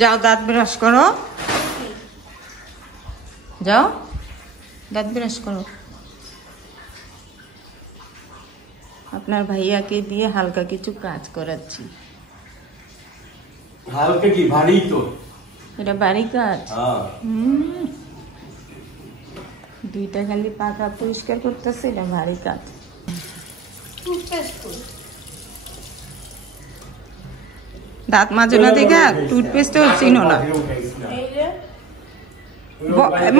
যাও দাঁত ব্রাশ করো, যাও দাঁত ব্রাশ করো। আপনার ভাইয়াকে দিয়ে হালকা কিছু কাজ করাচ্ছি। হালকা কি ভারী তো? এটা বাড়ি কাজ। দুইটা খালি পাকা পরিষ্কার করতেছে, এটা ভারী কাজ। দাঁত মাজো না দেখা টুথপেস্ট চিনো না।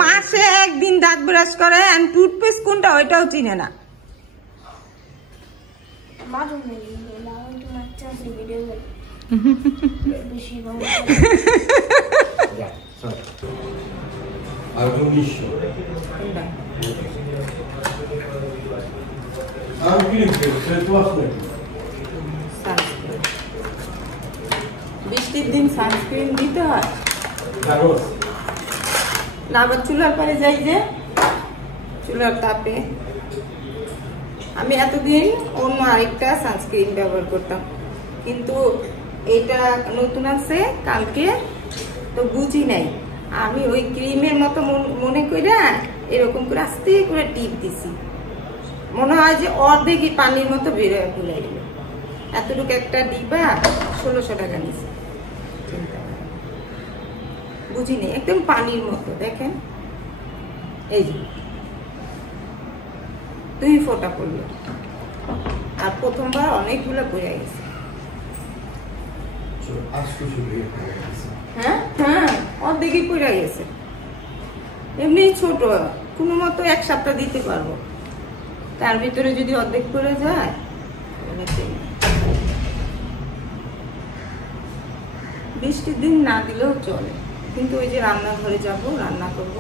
মাসে একদিন দাঁত ব্রাশ করে, আর টুথপেস্ট কোনটা ওইটাও চিনে না। বৃষ্টির দিন সানস্ক্রিন দিতে হয় না, আবার চুলার পরে যাই যে চুলার তাপে। আমি এতদিন অন্য আরেকটা সানস্ক্রিন ব্যবহার করতাম, কিন্তু এটা নতুন আছে কালকে, তো বুঝি নাই। আমি ওই ক্রিমের মতো মনে করে এরকম করে আস্তে করে টিপ দিছি, মনে হয় যে অর্ধেকই পানির মতো বেরোয় ভুলে গেল। এতটুকু একটা ডিবা 1600 টাকা নিছে, বুঝি নেই, একদম পানির মতো। দেখেন এই যে 2 ফোঁটা পড়লো, আর প্রথমবার অনেকগুলো পড়ে গেছে। হ্যাঁ হ্যাঁ, অর্ধেকই পড়ে গেছে। এমনি ছোট, কোনো মতো 1 সপ্তাহ দিতে পারবো, তার ভিতরে যদি অর্ধেক পড়ে যায়। বৃষ্টির দিন না দিলেও চলে, কিন্তু ওই যে রান্নাঘরে যাব, রান্না করব।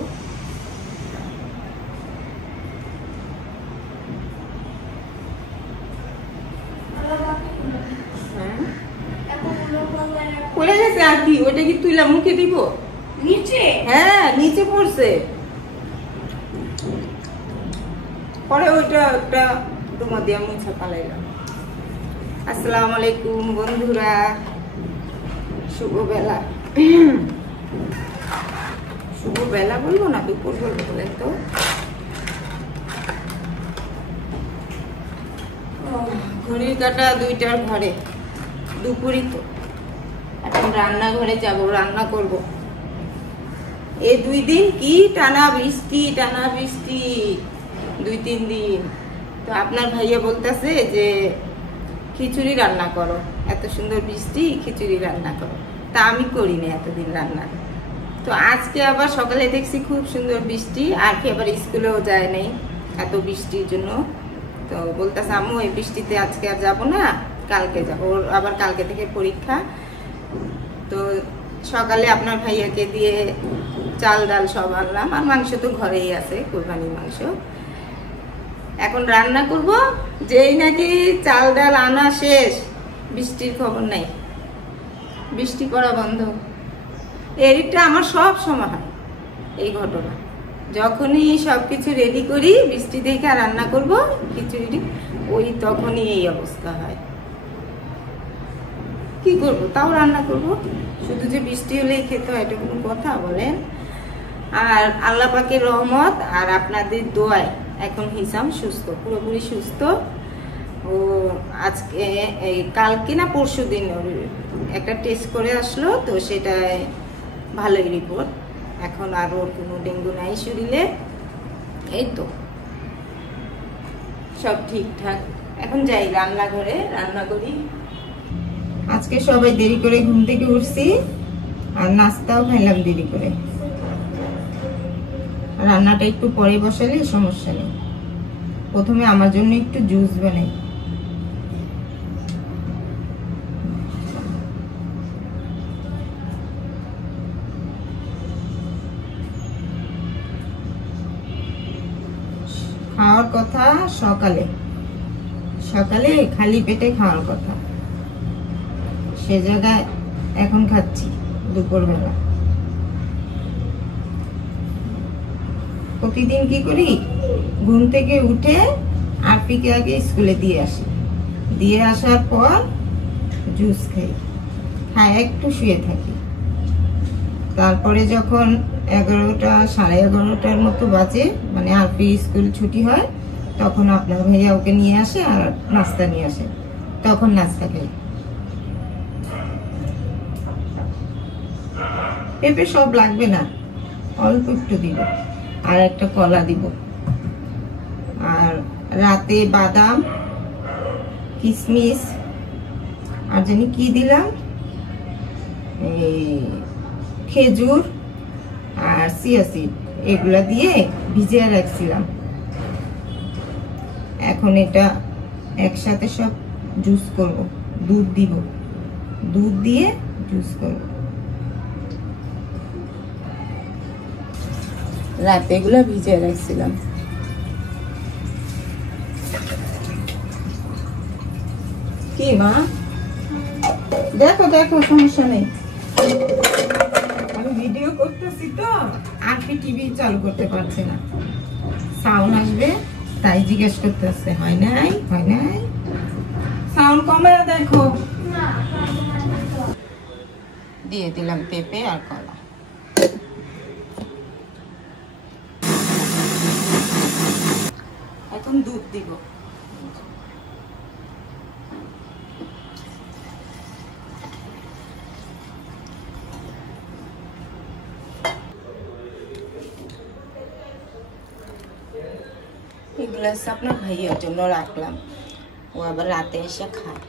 পড়ে গেছে আর কি, ওইটা কি তুইলা মুখে দিব? নিচে? হ্যাঁ নিচে পড়ছে, পরে ওইটা একটা ডুমা দিয়া মুছা পালাইলাম। আসসালামু আলাইকুম বন্ধুরা, শুভ বেলা। শুভ বেলা বলবো না দুপুর বলবো বলেন তো? ঘড়ির কাঁটা 2টার ঘরে, দুপুরই তো। এখন রান্নাঘরে যাব, রান্না করব। এই 2 দিন কি টানা বৃষ্টি, টানা বৃষ্টি 2-3 দিন। তো আপনার ভাইয়া বলতেছে যে খিচুড়ি রান্না করো, এত সুন্দর বৃষ্টি, খিচুড়ি রান্না করো। তা আমি করি না এতদিন রান্না। তো আজকে আবার সকালে দেখছি খুব সুন্দর বৃষ্টি, আর কি আবার স্কুলেও যায় নাই এত বৃষ্টির জন্য। তো বলতেছে আম্মু এই বৃষ্টিতে আজকে আর যাবো না, কালকে যাবো। ওর আবার কালকে থেকে পরীক্ষা। তো সকালে আপনার ভাইয়াকে দিয়ে চাল ডাল সব আনলাম, আর মাংস তো ঘরেই আছে, কোরবানির মাংস। এখন রান্না করব, যেই নাকি চাল ডাল আনা শেষ, বৃষ্টির খবর নাই, বৃষ্টি পড়া বন্ধ। এইটা আমার সব সময় হয় এই ঘটনা, যখনই সবকিছু রেডি করি বৃষ্টি দেখে রান্না করব খিচুড়ি, ওই তখনই এই অবস্থা হয়। কি করব, তাও রান্না করব। শুধু যে বৃষ্টি হলেই খেতে হয় এটা কোনো কথা বলেন? আর আল্লাহ পাকের রহমত আর আপনাদের দোয়ায় এখন হিসাম সুস্থ, পুরোপুরি সুস্থ। ও আজকে কালকে না পরশু দিন একটা টেস্ট করে আসলো, তো সেটাই ভালোই রিপোর্ট। এখন আর ওর কোনো ডেঙ্গু নাই শরীরে, এই তো সব ঠিকঠাক। এখন যাই রান্নাঘরে, রান্না করি। আজকে সবাই দেরি করে ঘুম থেকে উঠছি, আর নাস্তাও খাইলাম দেরি করে। রান্নাটা একটু পরে বসালে সমস্যা নেই। প্রথমে আমার জন্য একটু জুস বানাই। খাওয়ার কথা সকালে, সকালে খালি পেটে খাওয়ার কথা, সে জায়গায় এখন খাচ্ছি দুপুরবেলা। প্রতিদিন কি করি, ঘুম থেকে উঠে আরপিকে আগে স্কুলে দিয়ে আসি, দিয়ে আসার পর জুস খাই, খাই একটু শুয়ে থাকি, তারপরে যখন 11টা 11:30টার মতো বাজে, মানে আরপি স্কুল ছুটি হয়, তখন আপনার ভাইয়া ওকে নিয়ে আসে আর নাস্তা নিয়ে আসে, তখন নাস্তা খাই। পেঁপে সব লাগবে না, অল্প একটু দিব, আর একটা কলা দিব। আর রাতে বাদাম, কিশমিশ আর জানি কি দিলাম, খেজুর আর চিয়া সিড, এগুলা দিয়ে ভিজিয়ে রাখছিলাম। এখন এটা একসাথে সব জুস করব, দুধ দিব, দুধ দিয়ে জুস করব। রাতে এগুলো ভিজিয়ে রাখছিলাম। কি মা, দেখো দেখো, সমস্যা নেই, আমি ভিডিও করতেছি তো, আরপি টিভি চালু করতে পারছে না, সাউন্ড আসবে তাই জিজ্ঞেস করতেছে, হয় নাই হয় নাই, সাউন্ড কমে দেখো। দিয়ে দিলাম পেঁপে আর কলা। এখন দুধ দিব। এই গ্লাস আপনার ভাইয়ের জন্য রাখলাম, ও আবার রাতে এসে খায়,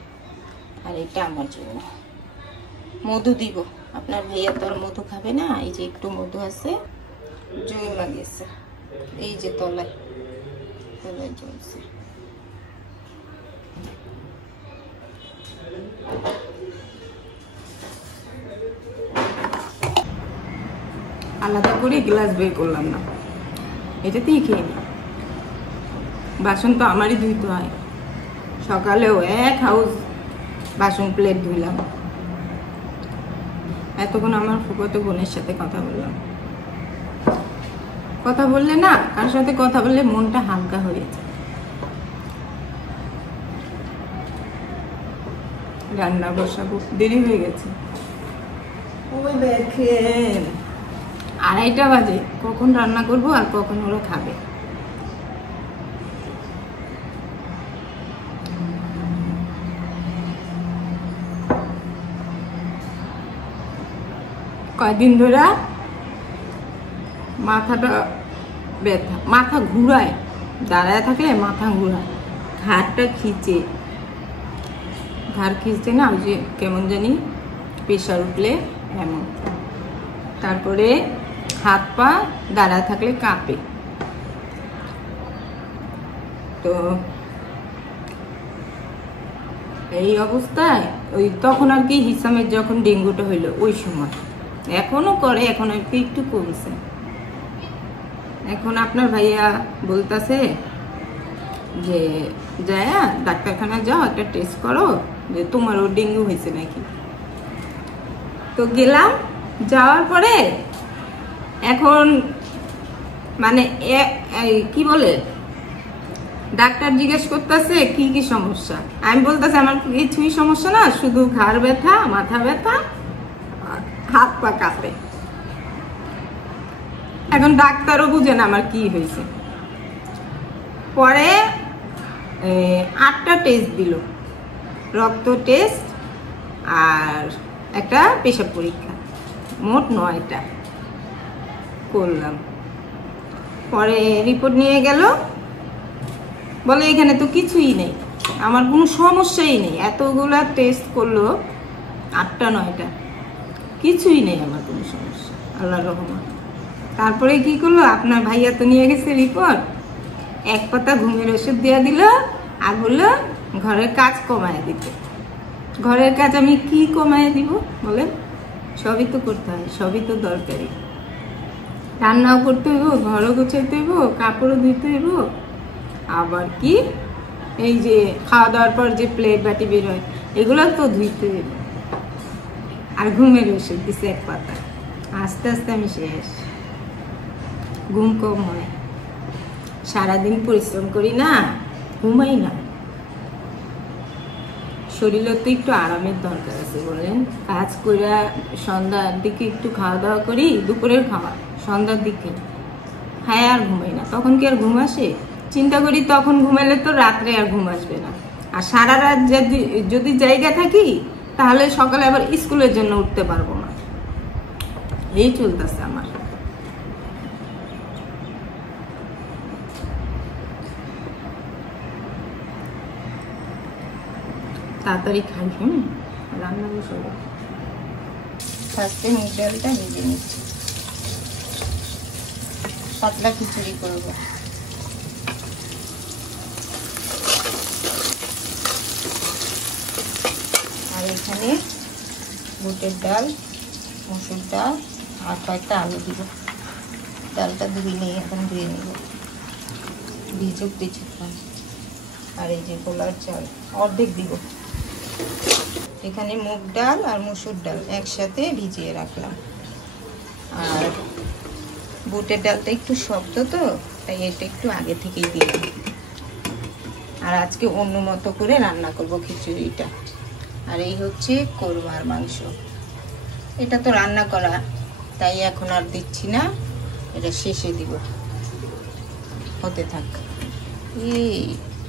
আর এটা আমার জন্য। মধু দিব, আপনার ভাইয়া তো আর মধু খাবে না, এই যে একটু মধু আছে, জমা গেছে এই যে তলায় তলায় জমছে। আলাদা করে গ্লাস বের করলাম না, এটাতেই খেয়ে নি। বাসন তো আমারই ধুইতে হয়, সকালেও এক হাউস বাসন প্লেট ধুইলাম। এতক্ষণ আমার ফুফাতো বোনের সাথে কথা বললাম। কথা বললে না, কার সাথে কথা বললে মনটা হালকা হয়ে যায়। রান্না বসাবো, দেরি হয়ে গেছে। ওই দেখেন 2:30টা বাজে, কখন রান্না করবো আর কখন ওরা খাবে। কয়েকদিন ধরে মাথাটা ব্যথা, মাথা ঘুরায়, দাঁড়ায় থাকলে মাথা ঘুরায়, ঘাড়টা খিচে, ঘাড় খিচতে না, ওই যে কেমন জানি প্রেশার উঠলে এমন। তারপরে হাত পা দাঁড়ায় থাকলে কাঁপে। তো এই অবস্থায় ওই তখন আর কি হিসামের যখন ডেঙ্গুটা হইলো ওই সময়, এখনো করে, এখন আর কি একটু কমছে। এখন আপনার ভাইয়া বলতেছে যে যায়া ডাক্তারখানা যাও, একটা টেস্ট করো যে তোমারও ডেঙ্গু হয়েছে নাকি। তো গেলাম, যাওয়ার পরে এখন মানে কি বলে, ডাক্তার জিজ্ঞেস করতেছে কি কি সমস্যা। আমি বলতেছি আমার কিছুই সমস্যা না, শুধু ঘাড় ব্যথা, মাথা ব্যথা, হাত পা কাঁপে। এখন ডাক্তারও বুঝে না আমার কি হয়েছে। পরে 8টা টেস্ট দিল, রক্ত টেস্ট আর একটা পেশাব পরীক্ষা, মোট 9টা করলাম। পরে রিপোর্ট নিয়ে গেল, বলে এখানে তো কিছুই নেই, আমার কোনো সমস্যাই নেই। এতগুলা টেস্ট করলো, 8টা 9টা, কিছুই নেই আমার কোনো সমস্যা, আল্লাহর রহমত। তারপরে কি করলো, আপনার ভাইয়া তো নিয়ে গেছে রিপোর্ট, 1 পাতা ঘুমের ওষুধ দিয়ে দিল, আর বললো ঘরের কাজ কমায় দিতে। ঘরের কাজ আমি কি কমায় দিব বলেন? সবই তো করতে হয়, সবই তো দরকারি। রান্নাও করতে হইব, ঘরও গোছাইতে হইব, কাপড়ও ধুইতে হইব, আবার কি এই যে খাওয়া দাওয়ার পর যে প্লেট বাটি বের হয় এগুলো তো ধুইতে হইব। আর ঘুমের ওষুধ দিছে 1 পাতা। আস্তে আস্তে আমি শেষ, ঘুম কম হয়, সারাদিন পরিশ্রম করি না, ঘুমাই না, শরীরে তো একটু আরামের দরকার আছে বলেন। কাজ করে সন্ধ্যার দিকে একটু খাওয়া দাওয়া করি, দুপুরের খাওয়া সন্ধ্যার দিকে, হ্যাঁ আর ঘুমাই না। তখন কি আর ঘুম আসে? চিন্তা করি তখন ঘুমাইলে তো রাত্রে আর ঘুম আসবে না। আর সারা রাত যদি জায়গা থাকি তাহলে সকালে আবার স্কুলের জন্য উঠতে পারবো না। এই চলতেছে আমার। তাড়াতাড়ি খাই। রান্না বসাবো। ফার্স্টে মুগ ডালটা ভেজে নিচ্ছি, পাতলা খিচুড়ি করবো। আর এখানে বুটের ডাল, মসুর ডাল আর কয়েকটা আলু দিব। ডালটা ধুয়ে নিয়ে এখন ধুয়ে নেব, ভিজুক কিছুক্ষণ। আর এই যে গোলার চাল অর্ধেক দিব। এখানে মুগ ডাল আর মসুর ডাল একসাথে ভিজিয়ে রাখলাম। আর বুটের ডালটা একটু শক্ত তো, তাই এটা একটু আগে থেকেই দিলাম। আর আজকে অন্য মতো করে রান্না করব খিচুড়িটা। আর এই হচ্ছে কোরমার মাংস। এটা তো রান্না করা, তাই এখন আর দিচ্ছি না, এটা শেষে দিব। হতে থাক, এই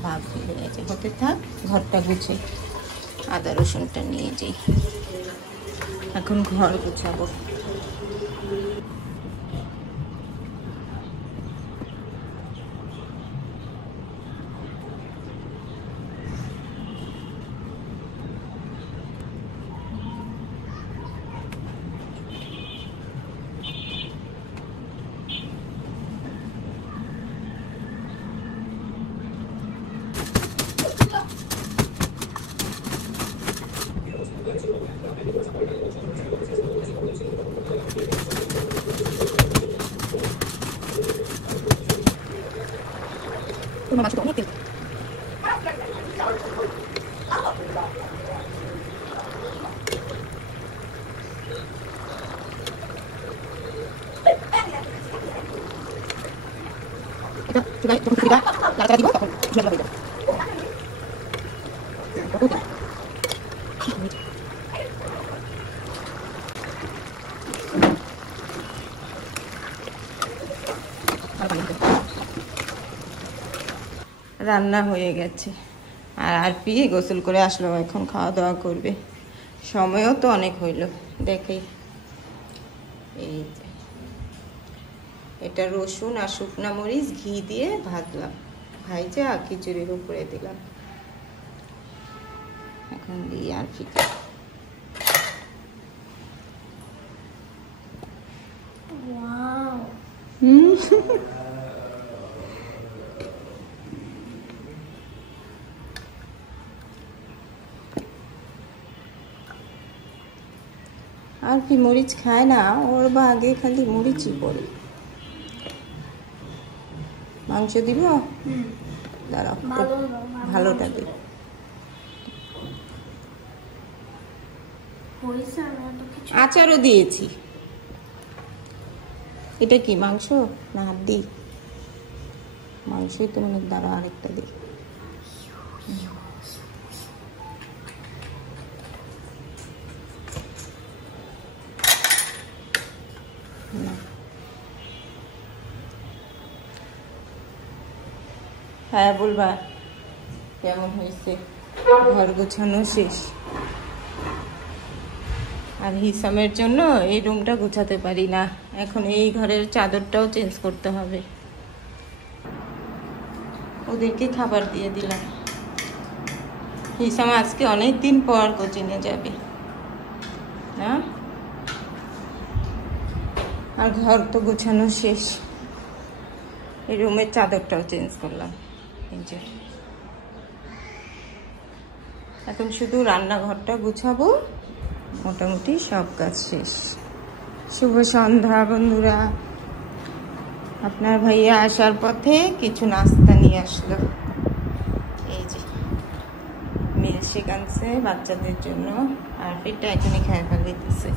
ভাব হয়ে গেছে, হতে থাক। ঘরটা গুছে আদা রসুনটা নিয়ে যাই, এখন ঘর গুছাবো। মাছটা অনেক তেল। এটা চুলায় যখন খিচুড়িটা নাড়াচাড়া দিব তখন ঝোল হয়ে যাবে। রান্না হয়ে গেছে। আর আরপি গোসল করে আসলো, এখন খাওয়া দাওয়া করবে। সময়ও তো অনেক হইল। দেখি এই এটা রসুন আর শুকনা মরিচ ঘি দিয়ে ভাজলাম, ভাইজা খিচুড়ির উপরে দিলাম। এখন দিয়ে আরপিকে আর কি মরিচ খায় না, ওর আগে খালি মরিচই পড়ে। মাংস দিব, দাঁড়াও ভালোটা দিব। আচারও দিয়েছি। এটা কি মাংস না হাড্ডি? মাংসই তো মনে, দাঁড়া আরেকটা দিই। হ্যাঁ বলবা কেমন হয়েছে? ঘর গোছানো শেষ। আর হিসামের জন্য এই রুমটা গোছাতে পারি না, এখন এই ঘরের চাদরটাও চেঞ্জ করতে হবে। ওদেরকে খাবার দিয়ে দিলাম। হিসাম আজকে অনেক দিন পর কোচিংয়ে যাবে না। আর ঘর তো গোছানো শেষ, এই রুমের চাদরটাও চেঞ্জ করলাম। এখন শুধু রান্নাঘরটা গুছাবো, মোটামুটি সব কাজ শেষ। শুভ সন্ধ্যা বন্ধুরা। আপনার ভাইয়া আসার পথে কিছু নাস্তা নিয়ে আসলো। এই যে মিল্কশেক আনছে বাচ্চাদের জন্য, আর পেটটা এখনই খেয়ে ফেলতেছে।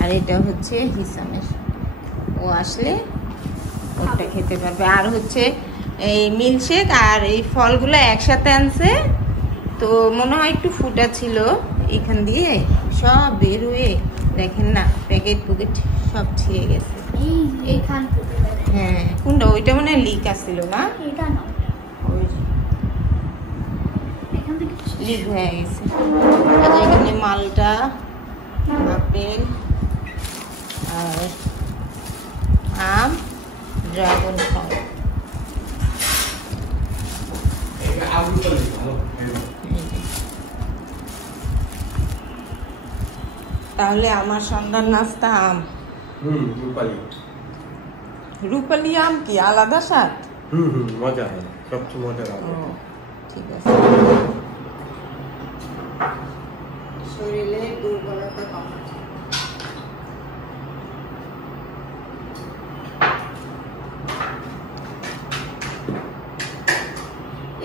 আর এটা হচ্ছে হিসামের, ও আসলে ওটা খেতে পারবে। আর হচ্ছে এই মিল্কশেক আর এই ফলগুলো একসাথে আনছে, তো মনে হয় একটু ফুটা ছিল, এখান দিয়ে সব বের হয়ে দেখেন না প্যাকেট পুকেট সব ছিঁড়ে গেছে। হ্যাঁ কোনটা? ওইটা মনে হয় লিক আসছিল না? লিক হয়ে গেছে। এখানে মালটা, আপেল আর আম, ড্রাগন ফল। তাহলে আমার সন্ধ্যার নাস্তা আম। রূপালি আম কি আলাদা স্বাদ? মজা হয়, সবচেয়ে মজা লাগে। ঠিক আছে, শরীরে দুর্বলতা কমায়।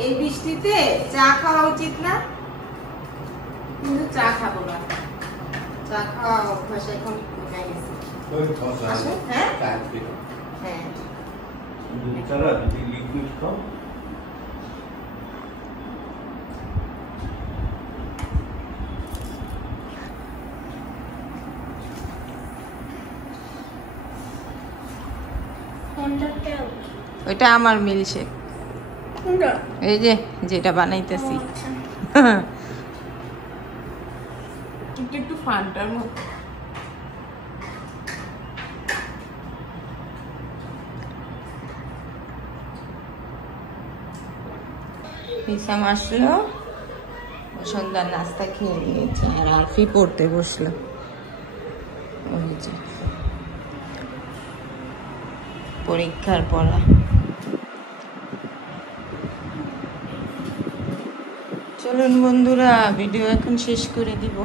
এই বৃষ্টিতে চা খাওয়া উচিত না, কিন্তু চা খাবো না। চা খাওয়া অভ্যাস এখন কমে গেছে। হ্যাঁ হ্যাঁ ওইটা আমার মিল্কশেক, এই যে যেটা বানাইতেছি একটু ফান্টার মতো। হিসাম আসলো, সন্ধ্যার নাস্তা খেয়ে নিয়েছে, আর আরফি পড়তে বসলো। ওই যে পরীক্ষার পড়া। চলুন বন্ধুরা, ভিডিও এখন শেষ করে দিব।